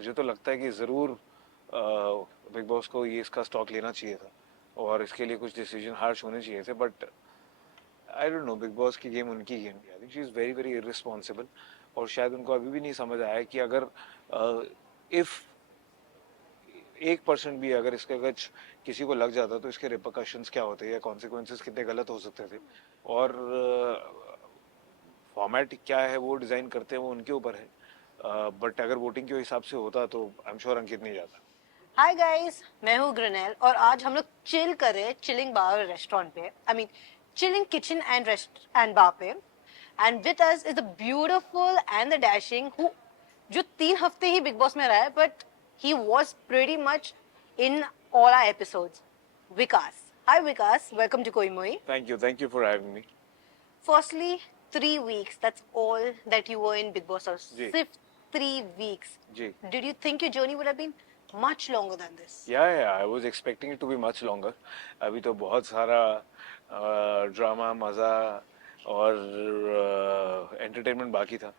मुझे तो लगता है कि ज़रूर बिग बॉस को ये इसका स्टॉक लेना चाहिए था और इसके लिए कुछ डिसीजन हार्श होने चाहिए थे, but I don't know, big boss की गेम उनकी game, I think she is very very irresponsible. और शायद उनको अभी भी नहीं समझ आया कि अगर इफ़ 1% भी अगर इसके अगर किसी को लग जाता तो इसके रिपरकशंस क्या होते या कॉन्सिक्वेंसेस कितने गलत हो सकते थे। और फॉर्मेट क्या है वो डिज़ाइन करते हैं वो उनके ऊपर है, बट अगर वोटिंग के हिसाब से होता तो आई एम श्योर अंकित नहीं जाता। हाय गाइस, मैं हूँ ग्रनेल और आज हम लोग चिल कर रहे हैं चिलिंग बार रेस्टोरेंट पे। I mean chilling kitchen and bar पे। And with us is the beautiful and the dashing who जो 3 हफ्ते ही बिग बॉस में रहा है, but he was pretty much in all our episodes. Vikas, hi Vikas, welcome to Koimoi. Thank you for having me. Firstly, 3 weeks. That's all that you were in Big Boss House. जी Sif 3 weeks. जी। Did you think your journey would have been much longer than this? या I was expecting it to be much longer. अभी तो बहुत सारा drama, मज़ा और entertainment बाकी था,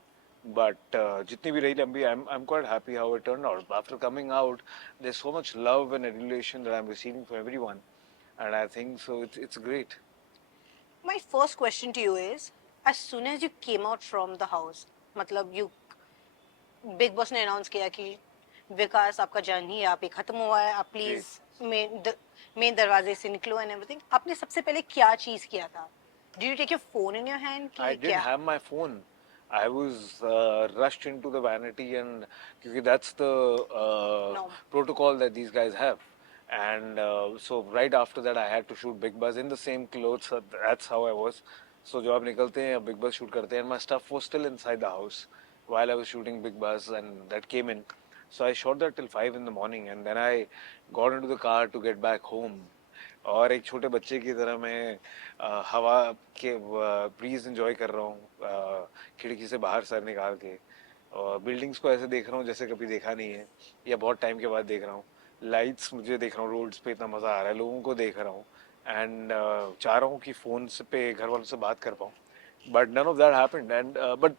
बट जितनी भी रही लंबी, I am quite happy how it turn out. After coming out there is so much love and adulation that I am receiving from everyone, and I think so it's great. My first question to you is, as soon as you came out from the house, मतलब you big boss ने announce किया कि विकास आपका journey यहाँ पे खत्म हुआ है, आप जी। प्लीज मेन दरवाजे से निकलो एंड एवरीथिंग, आपने सबसे पहले क्या चीज किया था? Did you take your phone in your hand I कि didn't क्या? have my phone. I was rushed into the vanity, and because that's the No. protocol that these guys have. And so right after that, I had to shoot Big Buzz in the same clothes. That's how I was. So जब आप निकलते हैं Big Buzz shoot करते हैं, and my stuff was still inside the house while I was shooting Big Buzz, and that came in. So I shot that till 5 in the morning, and then I got into the car to get back home. और एक छोटे बच्चे की तरह मैं हवा के bridge enjoy कर रहा हूँ, खिड़की से बाहर सर निकाल के, और बिल्डिंग्स को ऐसे देख रहा हूँ जैसे कभी देखा नहीं है या बहुत टाइम के बाद देख रहा हूँ। लाइट्स मुझे देख रहा हूँ, रोड्स पे इतना मज़ा आ रहा है, लोगों को देख रहा हूँ, एंड चाह रहा हूँ कि फ़ोन से पे घर वालों से बात कर पाऊँ, but none of that happened, and but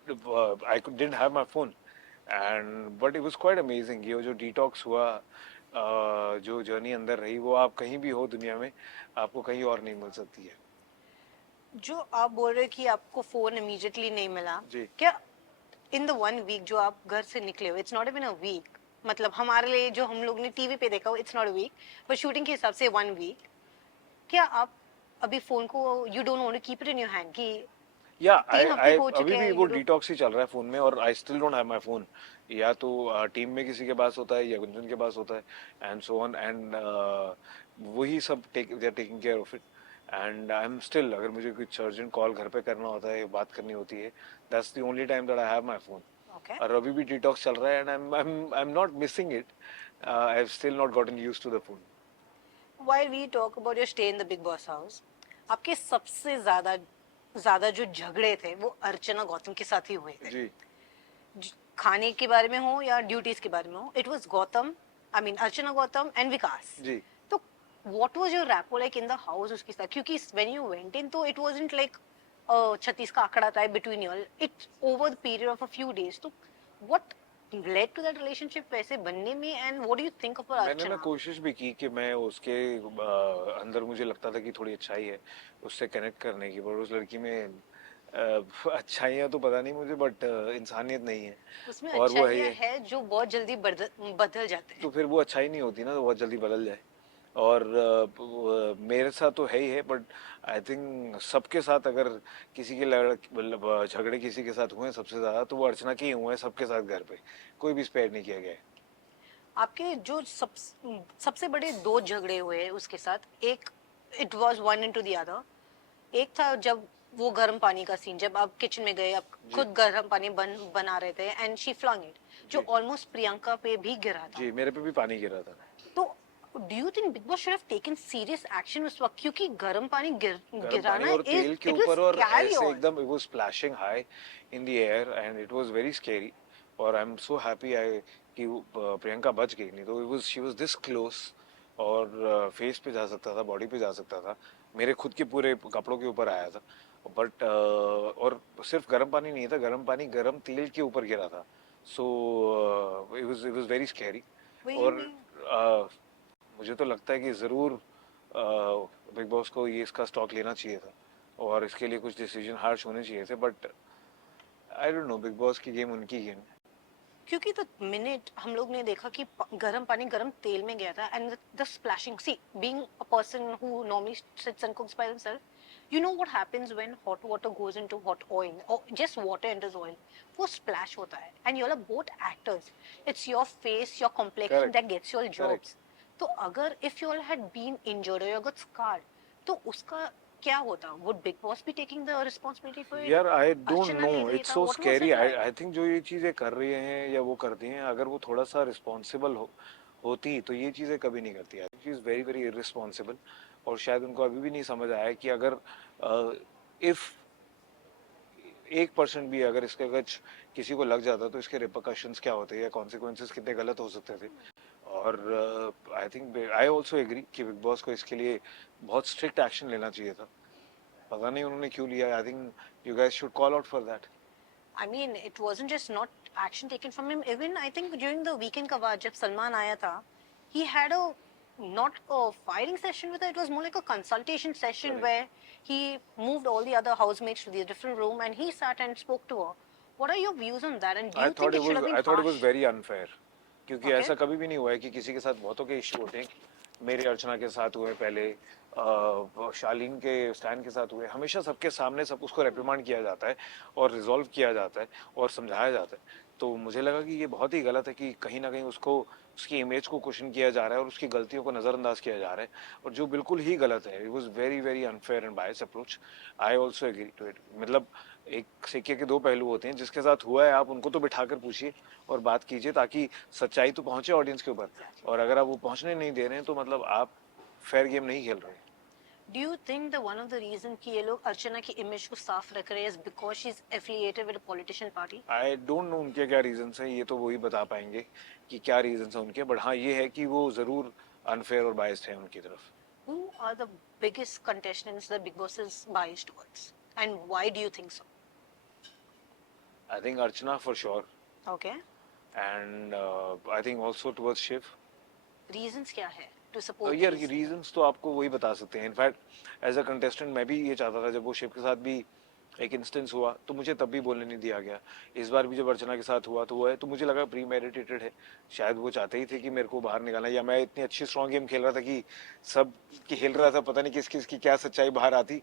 I didn't have my phone, and but it was quite amazing. ये जो डिटॉक्स हुआ, जो जर्नी अंदर रही, वो आप कहीं भी हो दुनिया में आपको कहीं और नहीं मिल सकती है। जो आप बोल रहे हो कि आपको फोन इमीडिएटली नहीं मिला, जी क्या इन द 1 वीक जो आप घर से निकले हो, it's not even a week, मतलब हमारे लिए जो हम लोग ने टीवी पे देखा हो इट्स नॉट अ वीक, पर शूटिंग के हिसाब से 1 वीक, क्या आप अभी फोन को you don't want to keep it in your hand कि या आई 3 हफ्ते आई हो अभी चुके भी हैं वो यू डोंट? डिटॉक्स ही चल रहा है फ़ोन में, और I still don't have my phone. या तो टीम में किसी के पास होता है या गुंजन के पास होता है, एंड सो ऑन, एंड वही सब take they are taking care of it. And I am still, अगर मुझे कुछ अर्जेंट कॉल घर पे करना होता है, बात करनी होती है, that's the only time that I have my phone. Okay, और अभी भी डिटॉक्स चल रहा है, and I am not missing it, I have still not gotten used to the phone. While we talk about your stay in the Big Boss house, आपके सबसे ज्यादा ज्यादा जो झगड़े थे वो अर्चना गौतम के साथ ही हुए थे। जी खाने के बारे में हो या ड्यूटीज के बारे में हो, it was Gautam, I mean Archana Gautam and Vikas. Ji. तो what was your rapport like in the house उसके साथ? क्योंकि व्हेन यू वेंट इन तो इट वाजंट लाइक 36 का आंकड़ा था between you all, it's over the period of a few days. तो what led to that relationship वैसे बनने में, and what do you think of मैंने ना अर्चना? कोशिश भी की कि मैं उसके अंदर मुझे लगता था कि थोड़ी अच्छाई है उससे कनेक्ट करने की, पर उस लड़की में अच्छाइयाँ तो पता नहीं मुझे, बट इंसानियत नहीं है। उसमें और वो है अच्छाइयाँ ये, है जो बहुत जल्दी बदल जाते तो हैं। फिर वो अच्छाई नहीं होती ना, तो बहुत जल्दी बदल जाए। और मेरे साथ तो है ही है, बट आई थिंक सबके साथ अगर किसी के मतलब झगड़े किसी के साथ हुए हैं सबसे ज़्यादा, तो वो अर्चना के ही हुए हैं सबके साथ घर पे, कोई भी स्पेयर नहीं किया गया है। आपके जो सबसे बड़े 2 झगड़े हुए उसके साथ, एक it was one into the other. एक था जब वो गर्म पानी का सीन, जब आप किचन में गए, आप जी खुद गर्म पानी बना रहे थे एंड शी फ्लंग इट, जो जी ऑलमोस्ट प्रियंका पे भी गिरा था। जी। मेरे पे भी पानी गिरा था। तो do you think big boss should have taken serious action उस वक्त? क्योंकि गर्म पानी गर्म पानी गिराना और इज तेल के इट विल ऊपर, और कैरी ऐसे ऑन। एकदम it was splashing high in the air, and it was very scary. और I am so happy I कि प्रियंका बच गई, नहीं तो it was she was this close, और फेस पे जा सकता था, बॉडी पे जा सकता था, मेरे खुद के पूरे कपड़ों के ऊपर आया था, बट और सिर्फ गर्म पानी नहीं था, गर्म पानी गर्म तेल के ऊपर गिरा था, सो it was very scary. वही और वही मुझे तो लगता है कि ज़रूर बिग बॉस को ये इसका स्टॉक लेना चाहिए था और इसके लिए कुछ डिसीजन हार्श होने चाहिए थे, but I don't know, big boss की गेम उनकी गेम है. क्योंकि द मिनट हम लोग ने देखा कि गर्म पानी गर्म तेल में गया था and the splashing see being a person who normally sits and cooks by himself you know what happens when hot water goes into hot oil और जस्ट वाटर एंटर्स ऑयल वो स्प्लैश होता है and you are both actors it's your face your complexion correct. That gets your correct. Jobs तो अगर if you all had been injured और you got scarred तो उसका क्या होता would big boss be taking the responsibility for it यार I don't Archana no, ले रही इट्स था so what was scary. It I like I think जो ये चीज़ें कर रही हैं या वो करती हैं, अगर वो थोड़ा सा रिस्पॉन्सिबल होती तो ये चीज़ें कभी नहीं करती. I think she is very very irresponsible. और शायद उनको अभी भी नहीं समझ आया है कि अगर इफ़ 1% भी अगर इसके कुछ किसी को लग जाता तो इसके रिपरकशंस क्या होते हैं या कॉन्सिक्वेंसेस कितने गलत हो सकते थे. और I think I also agree कि बिग बॉस को इसके लिए बहुत स्ट्रिक्ट एक्शन लेना चाहिए था. पता नहीं उन्होंने क्यों लिया. I think you guys should call out for that. I mean, it wasn't just not action taken from him. Even I think during the weekend cover, जब सलमान आया था, he had a not a firing session with her. It was more like a consultation session Correct. where he moved all the other housemates to the different room and he sat and spoke to her. What are your views on that? And do you think it should have been I thought it was harsh? Very unfair. क्योंकि Okay. ऐसा कभी भी नहीं हुआ है कि किसी के साथ बहुतों के इश्यू होते हैं. मेरे अर्चना के साथ हुए पहले, शालीन के स्टैन के साथ हुए. हमेशा सबके सामने सब उसको रेप्रिमांड किया जाता है और रिजॉल्व किया जाता है और समझाया जाता है. तो मुझे लगा कि ये बहुत ही गलत है कि कहीं ना कहीं उसको उसकी इमेज को क्वेश्चन किया जा रहा है और उसकी गलतियों को नज़रअंदाज किया जा रहा है, और जो बिल्कुल ही गलत है. It was very very unfair and bias approach. I also agree to it. मतलब एक सिक्के के दो पहलू होते हैं. जिसके साथ हुआ है आप उनको तो बिठाकर पूछिए और बात कीजिए ताकि सच्चाई तो पहुंचे ऑडियंस के ऊपर. और अगर आप वो पहुंचने नहीं दे रहे हैं तो मतलब आप फेयर गेम नहीं खेल रहे. Do you think that one of the reason कि ये लोग अर्चना की इमेज को साफ रख रहे हैं is because she's affiliated with a politician party? I don't know उनके क्या रीजंस हैं, ये तो वही बता पाएंगे कि क्या रीजंस हैं उनके. बट हाँ, ये है कि वो ज़रूर अनफेयर और बायस्ड है उनकी तरफ. Who are the biggest contestants that Big Boss is biased towards? And why do you think so? I think Archana for sure. Okay. And I think also towards Shiv. Reasons क्या है to support यार these? Reasons तो आपको वही बता सकते हैं. In fact as a contestant मैं भी ये चाहता था. जब वो शिव के साथ भी एक इंस्टेंस हुआ तो मुझे तब भी बोलने नहीं दिया गया. इस बार भी जब अर्चना के साथ हुआ तो वो है, तो मुझे लगा प्री मेडिटेटेड है. शायद वो चाहते ही थे कि मेरे को बाहर निकालना, या मैं इतनी अच्छी स्ट्रॉन्ग गेम खेल रहा था कि सब खेल रहा था, पता नहीं किस किस की क्या सच्चाई बाहर आती.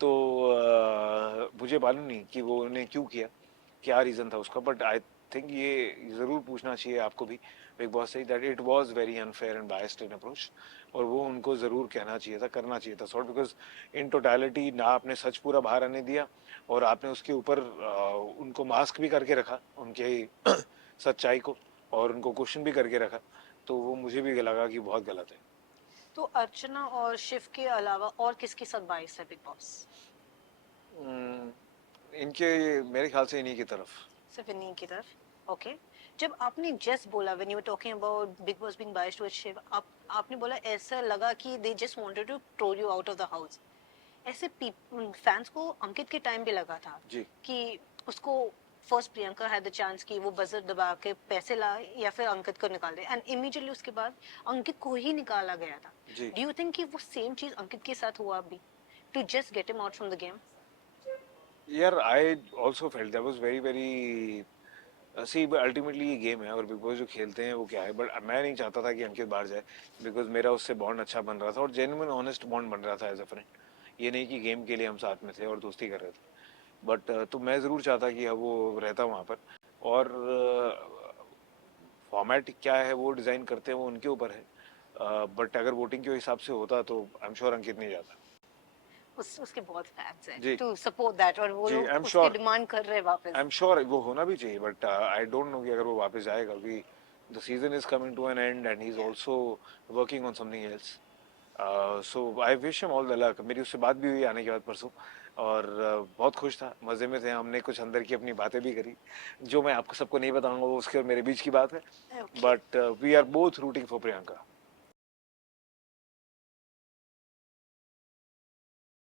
तो मुझे मालूम नहीं कि वो उन्होंने क्यों किया, क्या रीज़न था उसका. बट आई थिंक ये ज़रूर पूछना चाहिए आपको भी big boss say that it was very unfair and biased in approach. और वो उनको ज़रूर कहना चाहिए था, करना चाहिए था सॉर्ट. बिकॉज इन टोटलिटी ना आपने सच पूरा बाहर आने दिया और आपने उसके ऊपर उनको मास्क भी करके रखा उनके सच्चाई को, और उनको क्वेश्चन भी करके रखा. तो वो मुझे भी लगा कि बहुत गलत है. तो अर्चना और शिव के अलावा और किसके साथ बाइस है बिग बॉस? इनके मेरे ख्याल से इन्हीं की तरफ. सिर्फ इन्हीं की तरफ. ओके. जब आपने जस्ट बोला when you were talking about Big Boss being biased towards Shiv, आपने बोला ऐसा लगा कि they just wanted to throw you out of the house. ऐसे फैंस को अंकित के टाइम भी लगा था जी. कि उसको first Priyanka had the chance कि वो बजर दबा के पैसे लाए या फिर अंकित को निकाल दे एंड इमीडिएटली उसके बाद अंकित को ही निकाला गया था. जी. डू यू थिंक कि वो सेम चीज अंकित के साथ हुआ अभी to just get him out from the game? यार I also felt that was very very सी. अल्टीमेटली ये गेम है और बिग बॉस जो खेलते हैं वो क्या है. बट मैं नहीं चाहता था कि अंकित बाहर जाए बिकॉज मेरा उससे बॉन्ड अच्छा बन रहा था और जेन्युइन ऑनेस्ट बॉन्ड बन रहा था एज अ फ्रेंड. ये नहीं कि गेम के लिए हम साथ में थे और दोस्ती कर रहे थे. बट तो मैं ज़रूर चाहता कि अब वो रहता वहाँ पर. और फॉर्मेट क्या है वो डिज़ाइन करते हैं वो उनके ऊपर है. बट अगर वोटिंग के हिसाब से होता तो आई एम श्योर अंकित नहीं जाता. उसके बहुत फैंस हैं जी. टू सपोर्ट दैट और वो जी. लोग आई एम उसकी श्योर. डिमांड कर रहे हैं वापस. आई एम श्योर वो होना भी चाहिए. बट आई डोंट नो कि अगर वो वापस जाएगा, क्योंकि the season is coming to an end and he is also working on something else. So I wish him all the luck. मेरी उससे बात भी हुई आने के बाद परसों, और बहुत खुश था, मज़े में थे. हमने कुछ अंदर की अपनी बातें भी करी जो मैं आपको सबको नहीं बताऊंगा, वो उसके और मेरे बीच की बात है. Okay. But we are both rooting for Priyanka.